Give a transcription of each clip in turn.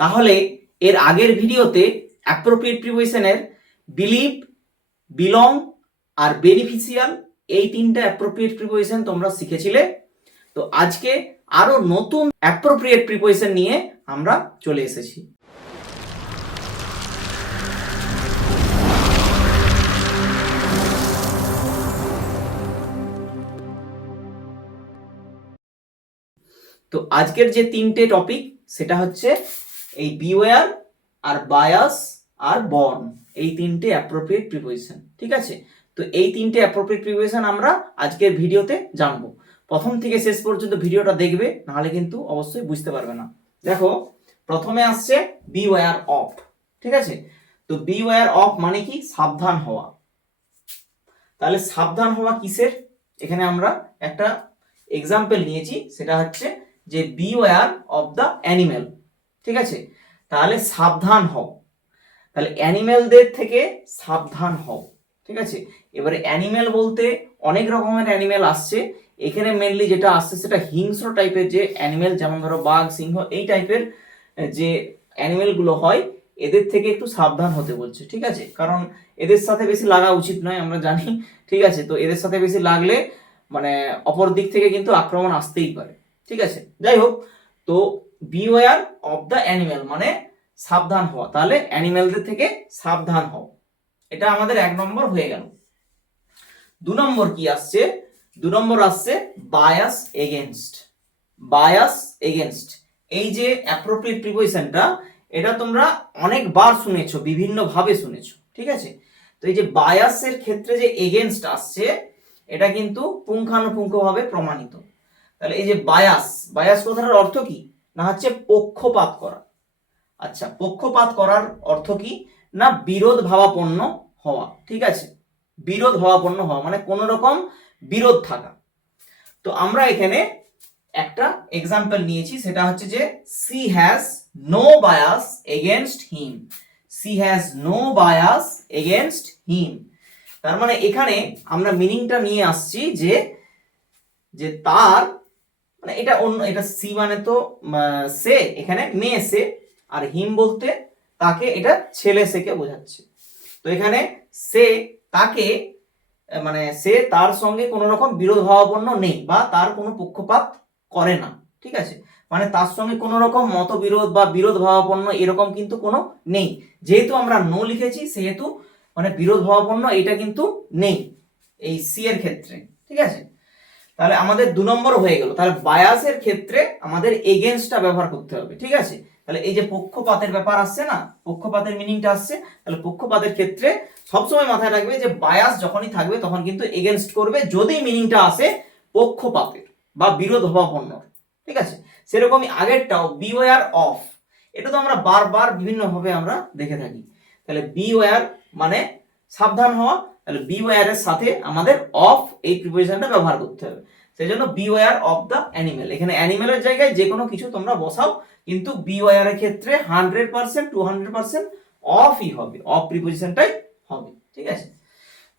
তাহলে এর আগের ভিডিওতে অ্যাপ্রোপ্রিয়েট প্রিপোজিশনের বিলিভ, বিলং আর বেনিফিশিয়াল এই তিনটা অ্যাপ্রোপ্রিয়েট প্রিপোজিশন তোমরা শিখেছিলে। তো আজকে আরো নতুন অ্যাপ্রোপ্রিয়েট প্রিপোজিশন নিয়ে আমরা চলে এসেছি। তো আজকের যে তিনটে টপিক সেটা হচ্ছে এই বিওয়্যার আর বায়াস আর বর্ন, এই তিনটে অ্যাপ্রোপ্রিয়েট প্রিপোজিশন। ঠিক আছে, তো এই তিনটে অ্যাপ্রোপ্রিয়েট প্রিপোজিশন আমরা আজকের ভিডিওতে জানবো। প্রথম থেকে শেষ পর্যন্ত ভিডিওটা দেখবে, নাহলে কিন্তু অবশ্যই বুঝতে পারবে না। দেখো, প্রথমে আসছে বিওয়্যার অফ। ঠিক আছে, তো বিওয়্যার অফ মানে কি? সাবধান হওয়া। তাহলে সাবধান হওয়া কিসের? এখানে আমরা একটা এক্সাম্পল নিয়েছি, সেটা হচ্ছে যে বিওয়্যার অফ দ্য অ্যানিমেল। ঠিক আছে, তাহলে সাবধান হও, তাহলে অ্যানিমেলদের থেকে সাবধান হও। ঠিক আছে, এবারে অ্যানিমেল বলতে অনেক রকমের অ্যানিমেল আসছে। এখানে মেনলি যেটা আসছে সেটা হিংস্র টাইপের যে অ্যানিমেল, যেমন ধরো বাঘ, সিংহ, এই টাইপের যে অ্যানিমেলগুলো হয়, এদের থেকে একটু সাবধান হতে বলছে। ঠিক আছে, কারণ এদের সাথে বেশি লাগা উচিত নয়, আমরা জানি। ঠিক আছে, তো এদের সাথে বেশি লাগলে মানে অপর দিক থেকে কিন্তু আক্রমণ আসতেই পারে। ঠিক আছে, যাই হোক, তো বিওয়্যার অফ দ্য অ্যানিমেল মানে সাবধান হওয়া, তাহলে অ্যানিমেলদের থেকে সাবধান হও। এটা আমাদের 1 নম্বর হয়ে গেল। 2 নম্বর কি আসছে? 2 নম্বর আসছে বায়াস এগেনস্ট। বায়াস এগেনস্ট, এই যে অ্যাপ্রোপ্রিয়েট প্রিপোজিশনটা, এটা তোমরা অনেকবার শুনেছো, বিভিন্ন ভাবে শুনেছো। ঠিক আছে, তো এই যে বায়াসের ক্ষেত্রে যে এগেনস্ট আসছে, এটা কিন্তু পুঙ্খানুপুঙ্খভাবে প্রমাণিত। তাহলে এই যে বায়াস, বায়াস কথাটার অর্থ কি? না হচ্ছে পক্ষপাত করা। আচ্ছা, পক্ষপাত করার অর্থ কি? না বিরোধ ভাবাপন্ন হওয়া। ঠিক আছে, বিরোধ ভাবাপন্ন হওয়া মানে কোন রকম বিরোধ থাকা। তো আমরা এখানে একটা এক্সাম্পল নিয়েছি, সেটা হচ্ছে যে she has no bias against him. She has no bias against him, তার মানে এখানে আমরা মিনিংটা নিয়ে আসছি যে যে তার মানে এটা অন্য, এটা সি মানে তো সে, এখানে মেয়ে সে, আর হিম বলতে তাকে, এটা ছেলে সেকে বোঝাচ্ছে। তো এখানে সে তাকে মানে সে তার সঙ্গে কোনো রকম বিরোধ ভাবাপন্ন নেই, বা তার কোনো পক্ষপাত করে না। ঠিক আছে, মানে তার সঙ্গে কোনো রকম মতবিরোধ বা বিরোধ ভাবাপন্ন এরকম কিন্তু কোনো নেই। যেহেতু আমরা নো লিখেছি, সেহেতু মানে বিরোধ ভাবাপন্ন এটা কিন্তু নেই এই সি এর ক্ষেত্রে। ঠিক আছে, তাহলে আমাদের 2 নম্বর হয়ে গেল। তাহলে বায়াসের ক্ষেত্রে আমাদের এগেনস্টটা ব্যবহার করতে হবে। ঠিক আছে, তাহলে এই যে পক্ষপাতের ব্যাপার আসছে না, পক্ষপাতের মিনিংটা আসছে, তাহলে পক্ষপাতের ক্ষেত্রে সবসময় মাথায় রাখবে যে বায়াস যখনই থাকবে তখন কিন্তু এগেনস্ট করবে, যদি মিনিংটা আসে পক্ষপাতের বা বিরোধ ভাবাপন্ন। ঠিক আছে, সেরকমই আগেরটাও বিওয়্যার অফ, এটা তো আমরা বারবার বিভিন্ন ভাবে আমরা দেখে থাকি। তাহলে বিওয়্যার মানে সাবধান হওয়া, তাহলে বিওয়্যার এর সাথে আমাদের অফ এই প্রিপোজিশনটা ব্যবহার করতে হবে। সেই জন্য বিওয়্যার অফ দ্য অ্যানিমেল, এখানে অ্যানিমেলের জায়গায় যে কোনো কিছু তোমরা বসাও, কিন্তু বিওয়্যার এর ক্ষেত্রে 100% 200% অফই হবে, অফ প্রিপোজিশনটাই হবে। ঠিক আছে,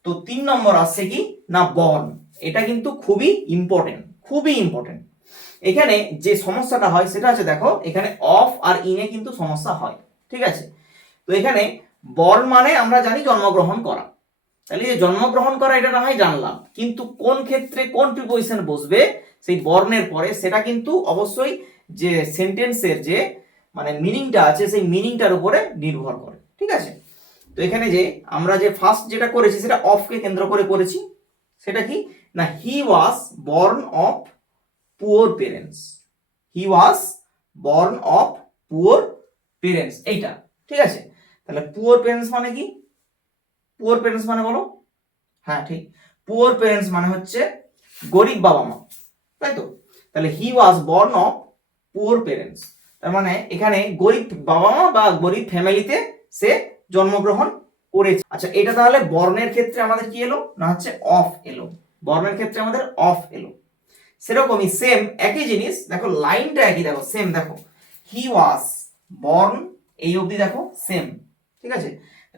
তো 3 নম্বর আসছে কি না বর্ন। এটা কিন্তু খুবই ইম্পর্টেন্ট, খুবই ইম্পর্টেন্ট। এখানে যে সমস্যাটা হয় সেটা হচ্ছে, দেখো এখানে অফ আর ইনে কিন্তু সমস্যা হয়। ঠিক আছে, তো এখানে বর্ন মানে আমরা জানি জন্মগ্রহণ করা, তাহলে যে জন্মগ্রহণ করা এটা না হয় জানলাম, কিন্তু কোন ক্ষেত্রে কোন প্রিপোজিশন বসবে সেই বর্ণের পরে, সেটা কিন্তু অবশ্যই যে সেন্টেন্সের যে মানে মিনিংটা আছে সেই মিনিংটার উপরে নির্ভর করে। ঠিক আছে, তো এখানে যে আমরা যে ফার্স্ট যেটা করেছি সেটা অফকে কেন্দ্র করে করেছি, সেটা কি না he was born of poor parents. He was born of poor parents, এইটা। ঠিক আছে, তাহলে পুয়ার পেরেন্টস মানে কি? পুয়ার পেরেন্টস মানে বলো? হ্যাঁ ঠিক, পুয়ার পেরেন্টস মানে হচ্ছে গরিব বাবা মা, তাই তো? তাহলে he was born of poor parents, তার মানে এখানে গরিব বাবা মা বা গরিব ফ্যামিলিতে সে জন্মগ্রহণ করেছে। আচ্ছা, এটা তাহলে বর্ণের ক্ষেত্রে আমাদের কি এলো না হচ্ছে অফ এলো, বর্ণের ক্ষেত্রে আমাদের অফ এলো। সেরকমই সেম একই জিনিস, দেখো লাইনটা একই, দেখো সেম, দেখো হি ওয়াজ বর্ন এই অবধি দেখো সেম। ঠিক আছে,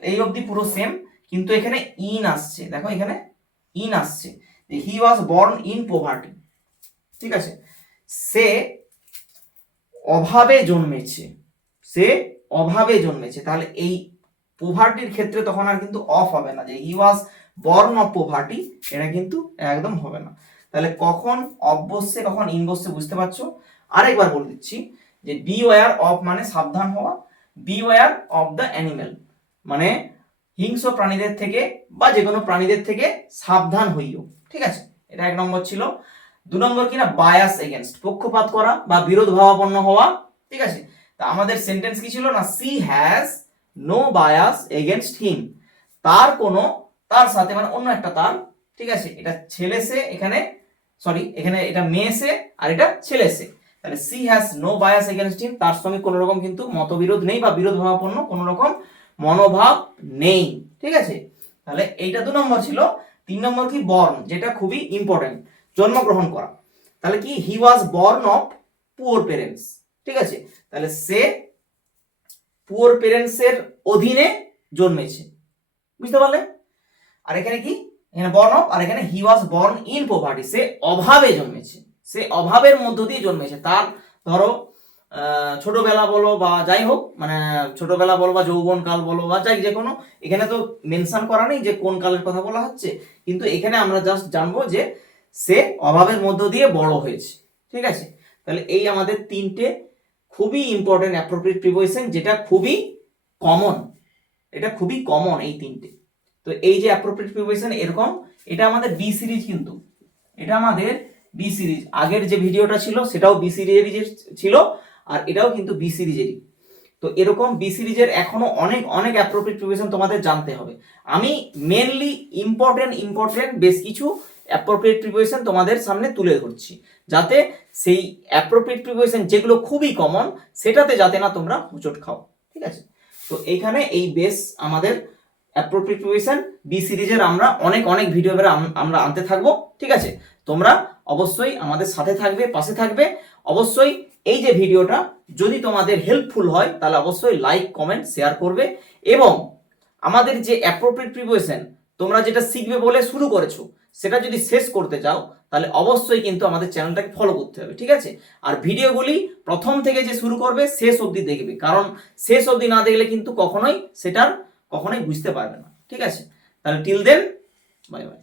এই অবধি পুরো সেম, কিন্তু এখানে ইন আসছে, দেখো এখানে ইন আসছে, যে হি ওয়াজ বর্ন ইন পভার্টি। ঠিক আছে, সে অভাবে জন্মেছে, সে অভাবে জন্মেছে, তাহলে এই পোভার্টির ক্ষেত্রে তখন আর কিন্তু অফ হবে না, যে হি ওয়াজ বর্ন অফ পোভার্টি, এটা কিন্তু একদম হবে না। তাহলে কখন অফ বসছে কখন ইন বসছে বুঝতে পারছো। আরেকবার বলে দিচ্ছি যে বি ওয়্যার অফ মানে সাবধান হওয়া, beware of the animal মানে হিংস্র প্রাণীদের থেকে বা যে কোনো প্রাণীদের থেকে সাবধান হইও, ঠিক আছে। এটা 1 নম্বর ছিল। 2 নম্বর কি না, বায়াস এগেনস্ট, পক্ষপাত করা বা বিরোধ ভাবাপন্ন হওয়া, ঠিক আছে। তা আমাদের সেন্টেন্স কি ছিল না, she has no bias against him, তার সাথে মানে অন্য একটা তার, ঠিক আছে। এটা ছেলে সে, এখানে সরি এখানে এটা মেয়ে সে আর এটা ছেলে সে, তাহলে she has no bias against him, তার সঙ্গে কোনো রকম কিন্তু মতবিরোধ নেই বা বিরোধ ভাবাপন্ন কোনো রকম মনোভাব নেই, ঠিক আছে। তাহলে এইটা 2 নম্বর ছিল। 3 নম্বর কি, বর্ন, যেটা খুবই ইম্পর্টেন্ট, জন্মগ্রহণ করা। তাহলে কি, he was born of poor parents, ঠিক আছে। তাহলে সে পুয়ার প্যারেন্টস এর অধীনে জন্মেছে, বুঝতে পারলে। আর এখানে কি, এখানে বর্ন অফ, আর এখানে হি ওয়াজ বর্ন ইন পভার্টি, সে অভাবে জন্মেছে, সে অভাবের মধ্য দিয়ে জন্মেছে। তার ধরো ছোটবেলা বলো বা যাই হোক, মানে ছোটবেলা বলো বা যৌবন কাল বলো বা যাই যে কোনো, এখানে তো মেনশন করা নেই যে কোন কালের কথা বলা হচ্ছে, কিন্তু এখানে আমরা জাস্ট জানবো যে সে অভাবের মধ্য দিয়ে বড় হয়েছে, ঠিক আছে। তাহলে এই আমাদের 3টে খুবই ইম্পর্টেন্ট অ্যাপ্রোপ্রিয়েট প্রিপোজিশন, যেটা খুবই কমন, এটা খুবই কমন এই 3টে। তো এই যে অ্যাপ্রোপ্রিয়েট প্রিপোজিশন এরকম, এটা আমাদের বি সিরিজ, কিন্তু এটা আমাদের বি সিরিজ, আগের যে ভিডিওটা ছিল সেটাও বি সিরিজের ছিল, আর এটাও কিন্তু বি সিরিজেরই। তো এরকম বি সিরিজের এখনো অনেক অনেক অ্যাপ্রোপ্রিয়েট প্রিপোজিশন তোমাদের জানতে হবে। আমি মেনলি ইম্পর্টেন্ট বেশ কিছু অ্যাপ্রোপ্রিয়েট প্রিপোজিশন তোমাদের সামনে তুলে ধরছি, যাতে সেই অ্যাপ্রোপ্রিয়েট প্রিপোজিশন যেগুলো খুবই কমন, সেটাতে যাতে না তোমরা হোঁচট খাও, ঠিক আছে। তো এইখানে এই বেস আমাদের অ্যাপ্রোপ্রিয়েট প্রিপোজিশন বি সিরিজের আমরা অনেক ভিডিও আমরা আনতে থাকবো, ঠিক আছে। তোমরা অবশ্যই আমাদের সাথে থাকবে, পাশে থাকবে। অবশ্যই এই যে ভিডিওটা যদি তোমাদের হেল্পফুল হয় তাহলে অবশ্যই লাইক কমেন্ট শেয়ার করবে, এবং আমাদের যে অ্যাপ্রোপ্রিয়েট প্রিপোজিশন তোমরা যেটা শিখবে বলে শুরু করেছো, সেটা যদি শেষ করতে চাও তাহলে অবশ্যই কিন্তু আমাদের চ্যানেলটাকে ফলো করতে হবে, ঠিক আছে। আর ভিডিওগুলি প্রথম থেকে যে শুরু করবে শেষ অবধি দেখবে, কারণ শেষ অবধি না দেখলে কিন্তু কখনোই বুঝতে পারবে না, ঠিক আছে। তাহলে টিল দেন, বাই বাই।